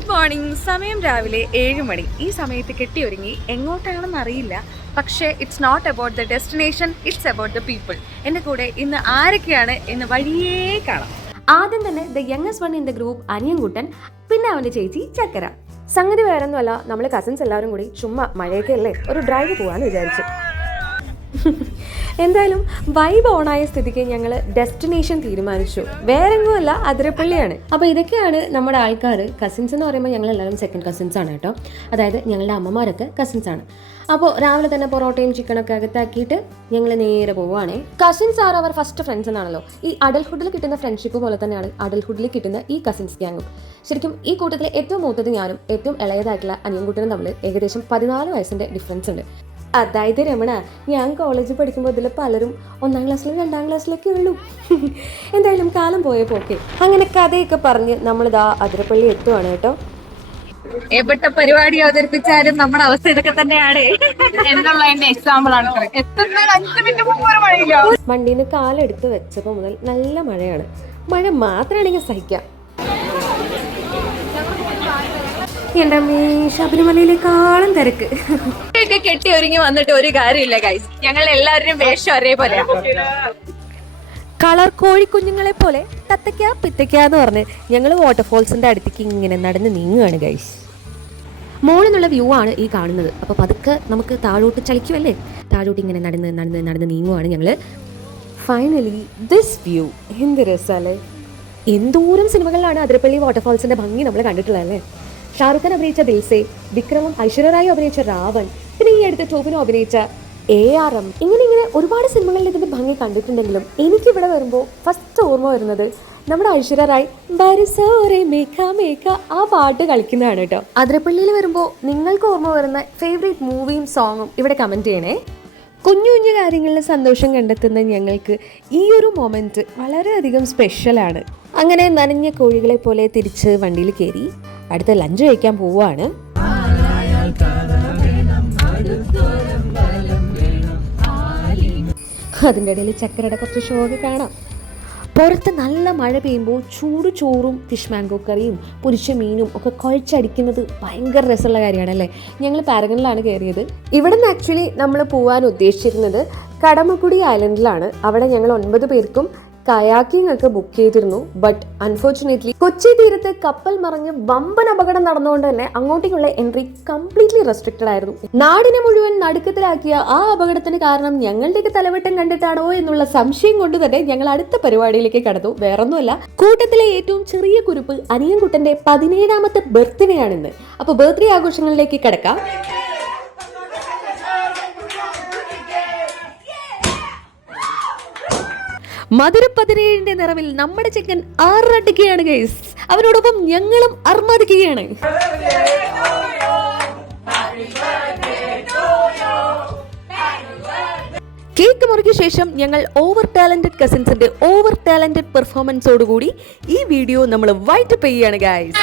Good morning. സമയം രാവിലെ 7 മണി. ഈ സമയത്ത് കെട്ടിയൊരുങ്ങി എങ്ങോട്ടാണെന്ന് അറിയില്ല. പക്ഷേ it's not about the destination, it's about the people. എൻ്റെ കൂടെ ഇന്ന് ആരൊക്കെയാണ് എന്ന് വഴിയേ കാണാം. ആദ്യം തന്നെ the youngest one in the group അനിയൻകുട്ടൻ, പിന്നെ അവൻ്റെ ചേച്ചി ചക്കര. സംഗതി വേറൊന്നുമല്ല, നമ്മൾ കസിൻസ് എല്ലാവരും കൂടി ചുമ്മാ മഴയൊക്കെ അല്ലേ ഒരു ഡ്രൈവ് പോകാമെന്ന് വിചാരിച്ചു. എന്തായാലും വൈബ് ഓണായ സ്ഥിതിക്ക് ഞങ്ങൾ ഡെസ്റ്റിനേഷൻ തീരുമാനിച്ചു. വേറെങ്ങുമല്ല, അതിരപ്പള്ളിയാണ്. അപ്പോൾ ഇതൊക്കെയാണ് നമ്മുടെ ആൾക്കാർ. കസിൻസ് എന്ന് പറയുമ്പോൾ ഞങ്ങൾ എല്ലാവരും സെക്കൻഡ് കസിൻസ് ആണ് കേട്ടോ. അതായത് ഞങ്ങളുടെ അമ്മമാരൊക്കെ കസിൻസ് ആണ്. അപ്പോൾ രാവിലെ തന്നെ പൊറോട്ടയും ചിക്കനൊക്കെ അകത്താക്കിയിട്ട് ഞങ്ങൾ നേരെ പോവുകയാണേ. കസിൻസ് ആർ അവർ ഫസ്റ്റ് ഫ്രണ്ട്സ് എന്നാണല്ലോ. ഈ അഡൽഹുഡിൽ കിട്ടുന്ന ഫ്രണ്ട്ഷിപ്പ് പോലെ തന്നെയാണ് അഡൽഹുഡിൽ കിട്ടുന്ന ഈ കസിൻസ് ഗ്യാങ്ങും. ശരിക്കും ഈ കൂട്ടത്തിൽ ഏറ്റവും മൂത്തത് ഞാനും ഏറ്റവും ഇളയതായിട്ടുള്ള അനിയൻകുട്ടനും തമ്മിൽ ഏകദേശം 14 വയസ്സിൻ്റെ ഡിഫറൻസ് ഉണ്ട്. അതായത് രമണ, ഞാൻ കോളേജിൽ പഠിക്കുമ്പോൾ ഇതിൽ പലരും 1ാം ക്ലാസ്സിലും 2ാം ക്ലാസ്സിലൊക്കെ ഉള്ളൂ. എന്തായാലും കാലം പോയ പോക്കെ. അങ്ങനെ കഥയൊക്കെ പറഞ്ഞ് നമ്മളിതാ അതിരപ്പള്ളി എത്തുവാണ് കേട്ടോ. എവിടെ പരിപാടി അവതരിപ്പിച്ചാലും നമ്മുടെ അവസ്ഥ ഇതൊക്കെ തന്നെയാണ് എന്നുള്ളതിന്റെ എക്സാമ്പിൾ ആണ്. വണ്ടിയിൽ നിന്ന് കാലെടുത്ത് വെച്ചപ്പോൾ മുതൽ നല്ല മഴയാണ്. മഴ മാത്രമാണെങ്കിൽ സഹിക്കാം. എൻ്റെ അമ്മേ, ശബരിമലയിലേക്കാളും തിരക്ക്. കെട്ടി ഒരുങ്ങി വന്നിട്ട് ഒരു കാര്യമില്ല ഗൈസ്. ഞങ്ങൾ എല്ലാവരും വേഷം ഒരേപോലെ. കളർ കോഴിക്കുഞ്ഞുങ്ങളെ പോലെ തത്തയ്ക്ക പിത്തയ്ക്കാന്ന് പറഞ്ഞ് ഞങ്ങൾ വാട്ടർഫോൾസിന്റെ അടുത്തേക്ക് ഇങ്ങനെ നടന്ന് നീങ്ങുകയാണ് ഗൈസ്. മോളിൽ നിന്നുള്ള വ്യൂ ആണ് ഈ കാണുന്നത്. അപ്പോൾ പതുക്കെ നമുക്ക് താഴോട്ട് ചലിക്കുമല്ലേ, താഴോട്ട് ഇങ്ങനെ നടന്ന് നടന്ന് നടന്ന് നീങ്ങുവാണ് ഞങ്ങൾ. Finally this view. എന്ത് രസമല്ലേ! എന്തോരം സിനിമകളിലാണ് അതിരപ്പള്ളി വാട്ടർഫോൾസിന്റെ ഭംഗി നമ്മൾ കണ്ടിട്ടുള്ളത് അല്ലേ. ഷാറുഖ് ഖാൻ അഭിനയിച്ച ദിൽസേ, വിക്രമും ഐശ്വര്യ റായും അഭിനയിച്ച രാവൺ, പിന്നെ ഈ അടുത്ത ടോവിനോ അഭിനയിച്ച ARM, ഇങ്ങനെ ഒരുപാട് സിനിമകളിൽ ഇതിന്റെ ഭംഗി കണ്ടിട്ടുണ്ടെങ്കിലും എനിക്കിവിടെ വരുമ്പോൾ ഫസ്റ്റ് ഓർമ്മ വരുന്നത് നമ്മുടെ ഐശ്വര്യ റായ് ബരിസോരെ മേഘ മേഘ ആ പാട്ട് കളിക്കുന്നതാണ് കേട്ടോ. അതിരപ്പള്ളിയിൽ വരുമ്പോൾ നിങ്ങൾക്ക് ഓർമ്മ വരുന്ന ഫേവറേറ്റ് മൂവിയും സോങ്ങും ഇവിടെ കമന്റ് ചെയ്യണേ. കുഞ്ഞു കുഞ്ഞു കാര്യങ്ങളിൽ സന്തോഷം കണ്ടെത്തുന്ന ഞങ്ങൾക്ക് ഈ ഒരു മൊമെന്റ് വളരെയധികം സ്പെഷ്യലാണ്. അങ്ങനെ നനഞ്ഞ കോഴികളെ പോലെ തിരിച്ച് വണ്ടിയിൽ കയറി അടുത്ത ലഞ്ച് കഴിക്കാൻ പോവുകയാണ്. അതിൻ്റെ ഇടയിൽ ചക്കരയുടെ കുറച്ച് ഷോ ഒക്കെ കാണാം. പുറത്ത് നല്ല മഴ പെയ്യുമ്പോൾ ചൂട് ചോറും ഫിഷ് മാംഗോ കറിയും പൊരിച്ച മീനും ഒക്കെ കുഴച്ചടിക്കുന്നത് ഭയങ്കര രസമുള്ള കാര്യമാണല്ലേ. ഞങ്ങൾ പാരഗണിലാണ് കയറിയത്. ഇവിടെ നിന്ന് ആക്ച്വലി നമ്മൾ പോകാൻ ഉദ്ദേശിച്ചിരുന്നത് കടമക്കുടി ഐലൻഡിലാണ്. അവിടെ ഞങ്ങൾ 9 പേർക്കും കയാക്കിംഗ് ഒക്കെ ബുക്ക് ചെയ്തിരുന്നു. ബട്ട് അൺഫോർച്ചുനേറ്റ്ലി കൊച്ചി തീരത്ത് കപ്പൽ മറിഞ്ഞ് വമ്പൻ അപകടം നടന്നുകൊണ്ട് തന്നെ അങ്ങോട്ടേക്കുള്ള എൻട്രി കംപ്ലീറ്റ്ലി റെസ്ട്രിക്റ്റഡ് ആയിരുന്നു. നാടിനെ മുഴുവൻ നടുക്കത്തിലാക്കിയ ആ അപകടത്തിന് കാരണം ഞങ്ങളുടെയൊക്കെ തലവെട്ടം കണ്ടിട്ടാണോ എന്നുള്ള സംശയം കൊണ്ട് തന്നെ ഞങ്ങൾ അടുത്ത പരിപാടിയിലേക്ക് കടന്നു. വേറൊന്നുമല്ല, കൂട്ടത്തിലെ ഏറ്റവും ചെറിയ കുരുപ്പ് അനിയൻകുട്ടന്റെ 17ാമത്തെ ബർത്ത്ഡേ ആണിന്ന്. അപ്പോൾ ബർത്ത്ഡേ ആഘോഷങ്ങളിലേക്ക് കടക്കാം. മധുര 17ന്റെ നിറവിൽ നമ്മുടെ ചെക്കൻ ആറടിക്കുകയാണ് ഗൈസ്. അവരോടൊപ്പം ഞങ്ങളും അർമാദിക്കുകയാണ്. കേക്ക് മുറിക്ക് ശേഷം ഞങ്ങൾ ഓവർ ടാലന്റഡ് കസിൻസിന്റെ ഓവർ ടാലന്റഡ് പെർഫോമൻസോടുകൂടി ഈ വീഡിയോ നമ്മൾ വൈൻഡപ്പ് ചെയ്യുകയാണ് ഗൈസ്.